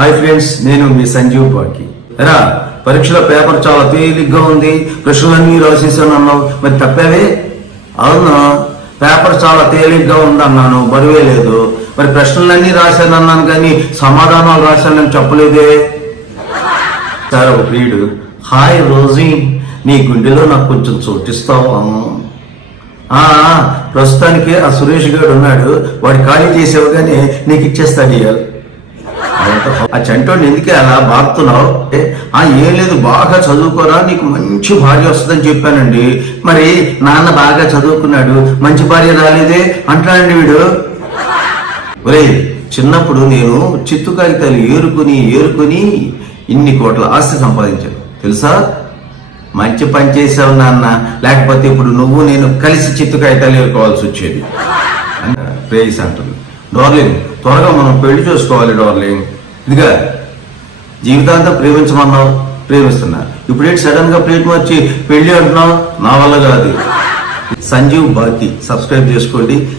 Hi friends నేను మీ సంజీవ్ బాకి. రా పరీక్షలో పేపర్ చాలా తేలిగ్గా ఉంది. ప్రశ్నలన్నీ రాసేసాను అన్నావు. మరి తప్పేవే? అవును? పేపర్ చాలా తేలిగ్గా ఉంది అన్నాను బరువే లేదు. మరి ప్రశ్నలన్నీ రాశాను అన్నాను కానీ సమాధానాలు రాశానని చెప్పలేదే. సార్ ఒక ప్రియుడు. Hi Rosy. నీ గుండెలో నాకు కొంచెం చోటిస్తావు? ఆ ప్రస్తుతానికి ఆ సురేష్ గారు ఉన్నాడు. వాడు ఖాళీ చేసేవగానే నీకు ఇచ్చేస్తాడు ఇయ్యాలి ఆ చంటోని ఎందుకే అలా బాగుతున్నావు ఆ ఏం లేదు బాగా చదువుకోరా నీకు మంచి భార్య వస్తుందని చెప్పానండి. మరి నాన్న బాగా చదువుకున్నాడు మంచి భార్య రాలేదే అంటాడండి వీడు. ఒరే చిన్నప్పుడు నేను చిత్తు కాగితాలు ఏరుకుని ఏరుకుని ఇన్ని కోట్ల ఆస్తి సంపాదించాను. తెలుసా? మంచి పని చేసావు నాన్న. లేకపోతే ఇప్పుడు నువ్వు నేను కలిసి చిత్తు కాగితాలు ఏరుకోవాల్సి వచ్చేది. ప్రేయస్ అంటున్నాను డార్లింగ్ త్వరగా మనం పెళ్ళి చేసుకోవాలి డార్లింగ్. ఇదిగా జీవితాంతం ప్రేమించమన్నావు ప్రేమిస్తున్నా. ఇప్పుడేంటి సడన్గా ప్లేట్ మార్చి పెళ్ళి అంటున్నావు? నా వల్ల కాదు. సంజీవ్ బాకి. సబ్స్క్రైబ్ చేసుకోండి.